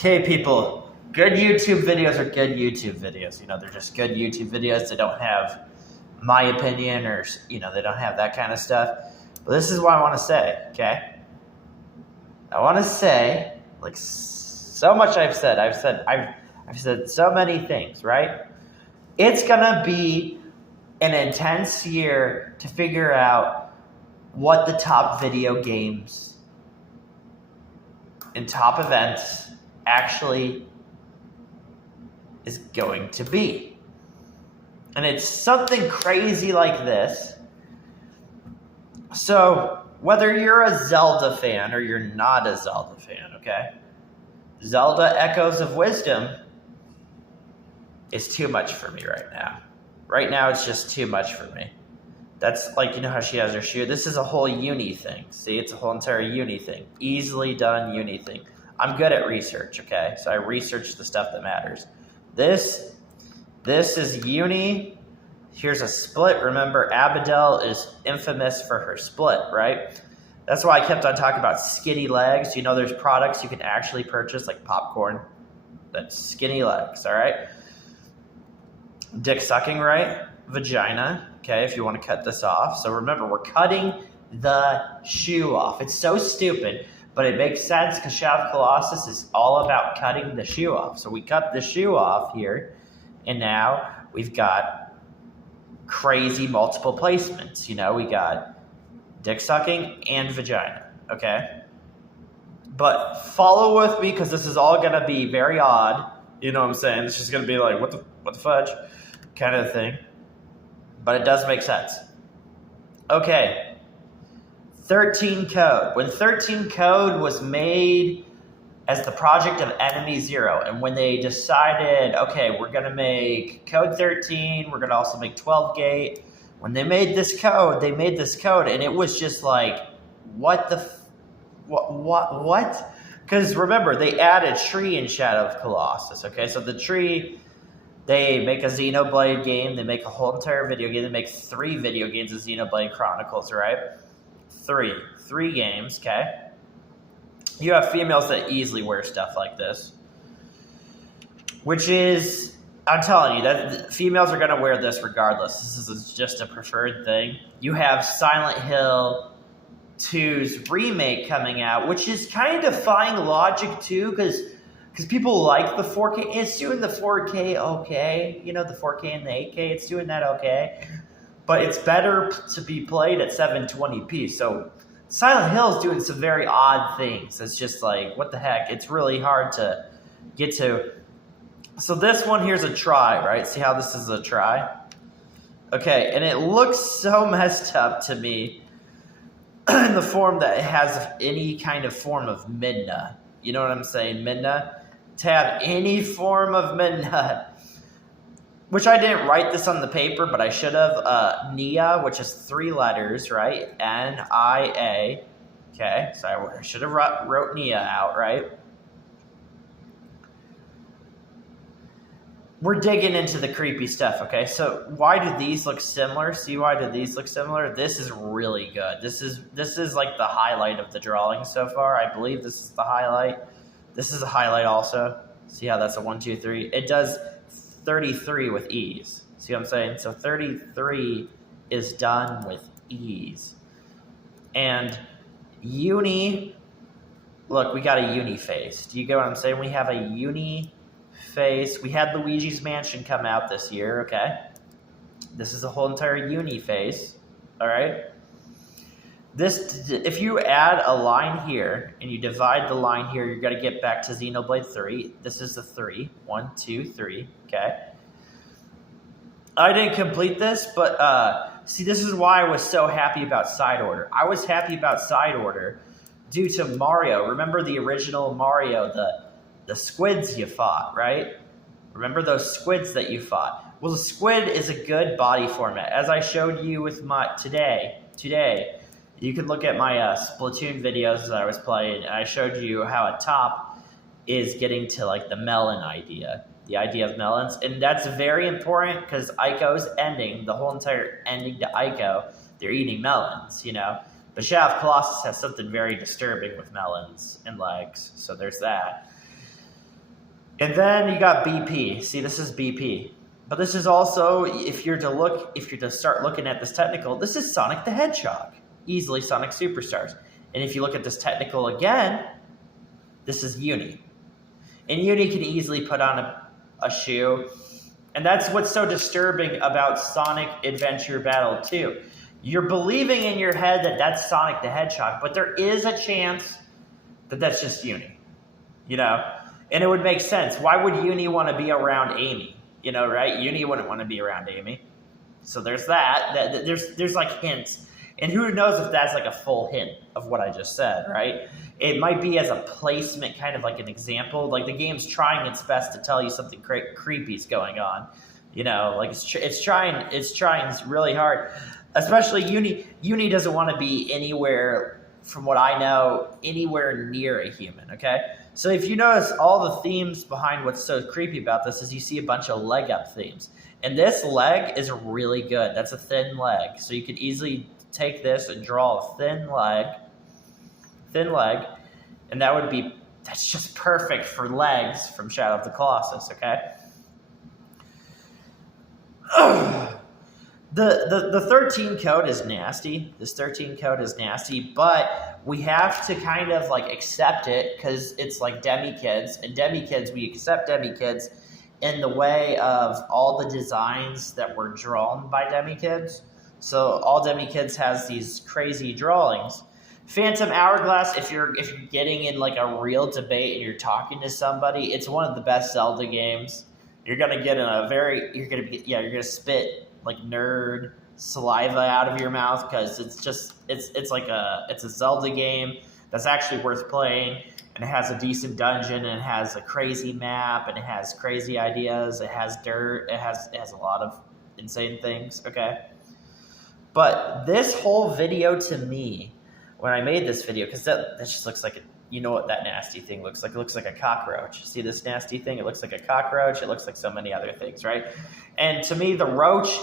Okay, people, good YouTube videos are good YouTube videos. You know, they're just good YouTube videos. They don't have my opinion or, they don't have that kind of stuff. But this is what I want to say, okay? I want to say, like, so much I've said so many things, right? It's going to be an intense year to figure out what the top video games and top events actually is going to be. And it's something crazy like this. So whether you're a Zelda fan or you're not a Zelda fan, okay? Zelda ecHoes of Wisdom is too much for me right now. Right now, it's just too much for me. That's like, you know how she has her shoe? This is a whole uni thing. See, it's a whole entire uni thing. Easily done uni thing. I'm good at research, okay? So I research the stuff that matters. This is uni. Here's a split. Remember, Abadel is infamous for her split, right? That's why I kept on talking about skinny legs. You know, there's products you can actually purchase, like popcorn, that's skinny legs, all right? Dick sucking, right? Vagina, okay, if you want to cut this off. So remember, we're cutting the shoe off. It's so stupid, but it makes sense because Shadow of Colossus is all about cutting the shoe off. So we cut the shoe off here, and now we've got crazy multiple placements. You know, we got dick sucking and vagina, okay? But follow with me because this is all going to be very odd. You know what I'm saying? It's just going to be like, what the fudge kind of thing. But it does make sense. Okay. 13 Code. When 13 Code was made as the project of Enemy Zero, and when they decided, okay, we're going to make Code 13, we're going to also make 12 Gate. When they made this code, and it was just like, what? Because remember, they added tRi in Shadow of Colossus, okay? So the tRi, they make a Xenoblade game, they make a whole entire video game, they make 3 video games of Xenoblade Chronicles, right? 3 games, okay? You have females that easily wear stuff like this, which is, I'm telling you, that females are going to wear this regardless. This is just a preferred thing. You have Silent Hill 2's remake coming out, which is kind of defying logic too, because people like the 4K. It's doing the 4K okay. You know, the 4K and the 8K, it's doing that okay. But it's better to be played at 720p. So Silent Hill is doing some very odd things. It's just like, what the heck? It's really hard to get to. So this one here's a tRi, right? See how this is a tRi? Okay, and it looks so messed up to me in the form that it has any kind of form of midna. You know what I'm saying? Midna? To have any form of midna, which I didn't write this on the paper, but I should have. Nia, which is 3 letters, right? N-I-A. Okay, so I should have wrote Nia out, right? We're digging into the creepy stuff, okay? So why do these look similar? See why do these look similar? This is really good. This is like the highlight of the drawing so far. I believe this is the highlight. This is a highlight also. See how that's a 1, 2, 3? It does 33 with ease. See what I'm saying? So 33 is done with ease. And uni, look, we got a uni face. Do you get what I'm saying? We have a uni face. We had Luigi's Mansion come out this year, okay? This is a whole entire uni face, all right? This, if you add a line here and you divide the line here, you're going to get back to Xenoblade 3. This is the 3. 1, 2, 3, okay? I didn't complete this, but see, this is why I was so happy about Side Order. I was happy about Side Order due to Mario. Remember the original Mario, the squids you fought, right? Remember those squids that you fought? Well, the squid is a good body format. As I showed you with my today, you can look at my Splatoon videos that I was playing, and I showed you how a top is getting to like the melon idea, the idea of melons, and that's very important because ecHoes ending, the whole entire ending to ecHoe, they're eating melons, you know. But Shadow of Colossus has something very disturbing with melons and legs, so there's that. And then you got BP. See, this is BP. But this is also, if you're to start looking at this technical, this is Sonic the Hedgehog. Easily Sonic Superstars. And if you look at this technical again, this is Uni. And Uni can easily put on a shoe. And that's what's so disturbing about Sonic Adventure Battle 2. You're believing in your head that that's Sonic the Hedgehog, but there is a chance that that's just Uni. You know? And it would make sense. Why would Uni want to be around Amy? You know, right? Uni wouldn't want to be around Amy. So there's that. There's like hints. And who knows if that's like a full hint of what I just said, right? It might be as a placement, kind of like an example. Like the game's trying its best to tell you something creepy is going on. You know, like it's trying really hard. Especially Uni doesn't want to be anywhere, from what I know, anywhere near a human, okay? So if you notice, all the themes behind what's so creepy about this is you see a bunch of leg up themes. And this leg is really good. That's a thin leg. So you could easily take this and draw a thin leg, and that's just perfect for legs from Shadow of the Colossus, okay? The 13 code is nasty. This 13 code is nasty, but we have to kind of like accept it because it's like Demi Kids. And Demi Kids, we accept Demi Kids in the way of all the designs that were drawn by Demi Kids. So all Demi Kids has these crazy drawings. Phantom Hourglass, if you're getting in like a real debate and you're talking to somebody, it's one of the best Zelda games. You're gonna get you're gonna spit like nerd saliva out of your mouth because it's a Zelda game that's actually worth playing, and it has a decent dungeon, and it has a crazy map, and it has crazy ideas, it has dirt, it has a lot of insane things, okay? But this whole video to me, when I made this video, because that just looks like you know what that nasty thing looks like. It looks like a cockroach. See this nasty thing? It looks like a cockroach. It looks like so many other things, right? And to me, the roach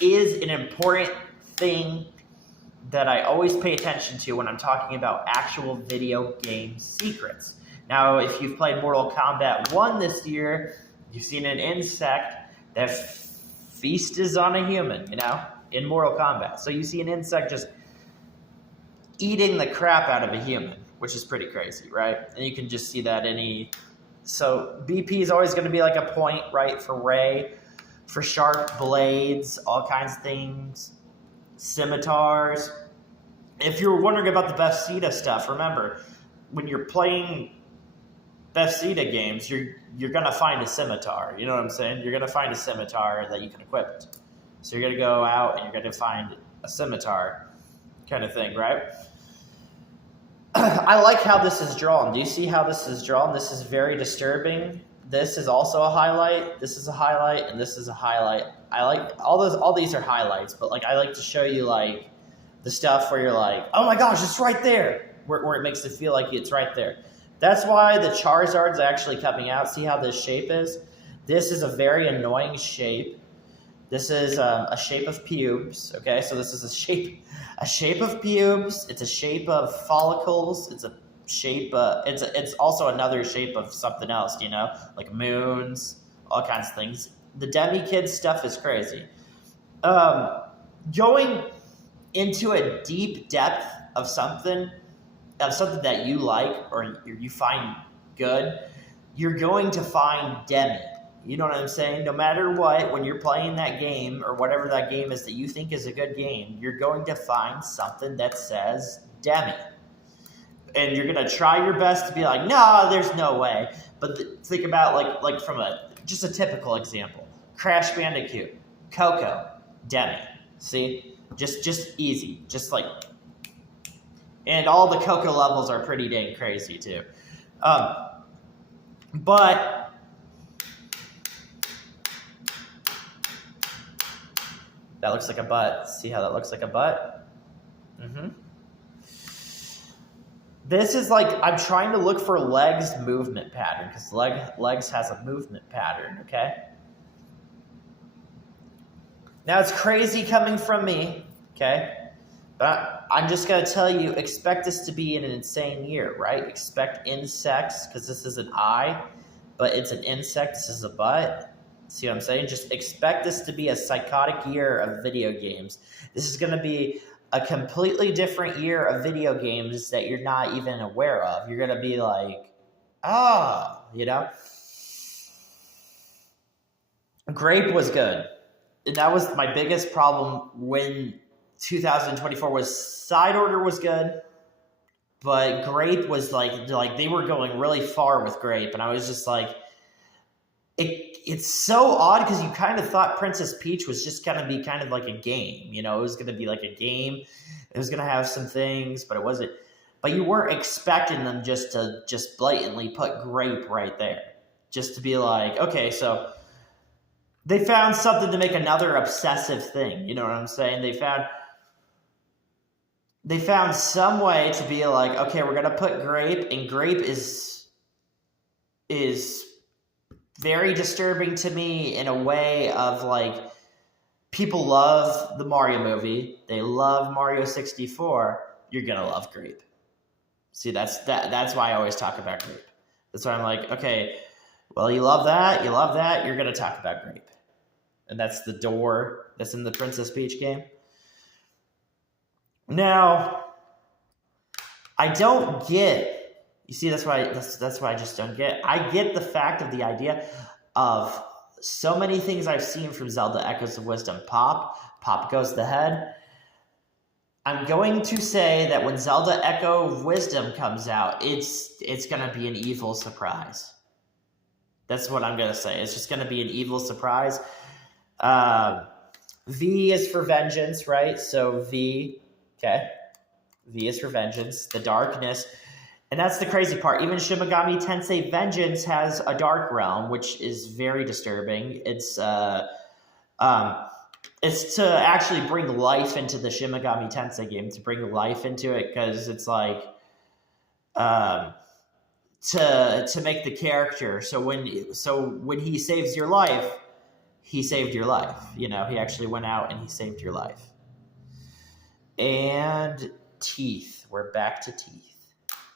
is an important thing that I always pay attention to when I'm talking about actual video game secrets. Now, if you've played Mortal Kombat 1 this year, you've seen an insect that feasts on a human, you know, in Mortal Kombat. So you see an insect just eating the crap out of a human, which is pretty crazy, right? And you can just see that so BP is always going to be like a point, right, for Ray, for sharp blades, all kinds of things, scimitars. If you're wondering about the Bethesda stuff, remember, when you're playing Bethesda games, you're going to find a scimitar. You know what I'm saying? You're going to find a scimitar that you can equip. So you're going to go out and you're going to find a scimitar kind of thing, right? I like how this is drawn. Do you see how this is drawn? This is very disturbing. This is also a highlight. This is a highlight, and this is a highlight. I like all these are highlights, but like I like to show you like the stuff where you're like, oh my gosh, it's right there, where it makes it feel like it's right there. That's why the Charizard's actually coming out. See how this shape is? This is a very annoying shape. This is a shape of pubes. Okay, so this is a shape of pubes. It's a shape of follicles. It's a shape. It's also another shape of something else. You know, like moons, all kinds of things. The Demi Kid stuff is crazy. Going into a deep depth of something that you like or you find good, you're going to find Demi. You know what I'm saying? No matter what, when you're playing that game or whatever that game is that you think is a good game, you're going to find something that says Demi. And you're going to try your best to be like, no, there's no way. But think about like from just a typical example. Crash Bandicoot, Coco, Demi. See? Just easy. Just like... And all the Coco levels are pretty dang crazy too. But... That looks like a butt. See how that looks like a butt? Mm-hmm. This is like, I'm trying to look for legs movement pattern because legs has a movement pattern, okay? Now it's crazy coming from me, okay? But I'm just going to tell you, expect this to be an insane year, right? Expect insects because this is an eye. but it's an insect. This is a butt. See what I'm saying? Just expect this to be a psychotic year of video games. This is going to be a completely different year of video games that you're not even aware of. You're going to be like, you know? Grape was good. That was my biggest problem when 2024 was Side Order was good, but Grape was like they were going really far with Grape, and I was just like, it's so odd because you kind of thought Princess Peach was just going to be kind of like a game. You know, it was going to be like a game. It was going to have some things, but it wasn't. But you weren't expecting them just to blatantly put Grape right there. Just to be like, okay, so they found something to make another obsessive thing. You know what I'm saying? They found some way to be like, okay, we're going to put Grape, and Grape is very disturbing to me in a way of like, people love the Mario movie. They love Mario 64. You're going to love Grape. See, that's why I always talk about Grape. That's why I'm like, okay, well, you love that, you're going to talk about Grape. And that's the door that's in the Princess Peach game. Now, I don't get, you see, that's why I just don't get. I get the fact of the idea of so many things I've seen from Zelda Echoes of Wisdom. Pop goes the head. I'm going to say that when Zelda Echo of Wisdom comes out, it's going to be an evil surprise. That's what I'm going to say. It's just going to be an evil surprise. V is for vengeance, right? So V, okay. V is for vengeance, the darkness. And that's the crazy part. Even Shin Megami Tensei Vengeance has a dark realm, which is very disturbing. It's to actually bring life into the Shin Megami Tensei game, to bring life into it, because it's like to make the character. So when he saves your life, he saved your life. You know, he actually went out and he saved your life. And teeth. We're back to teeth.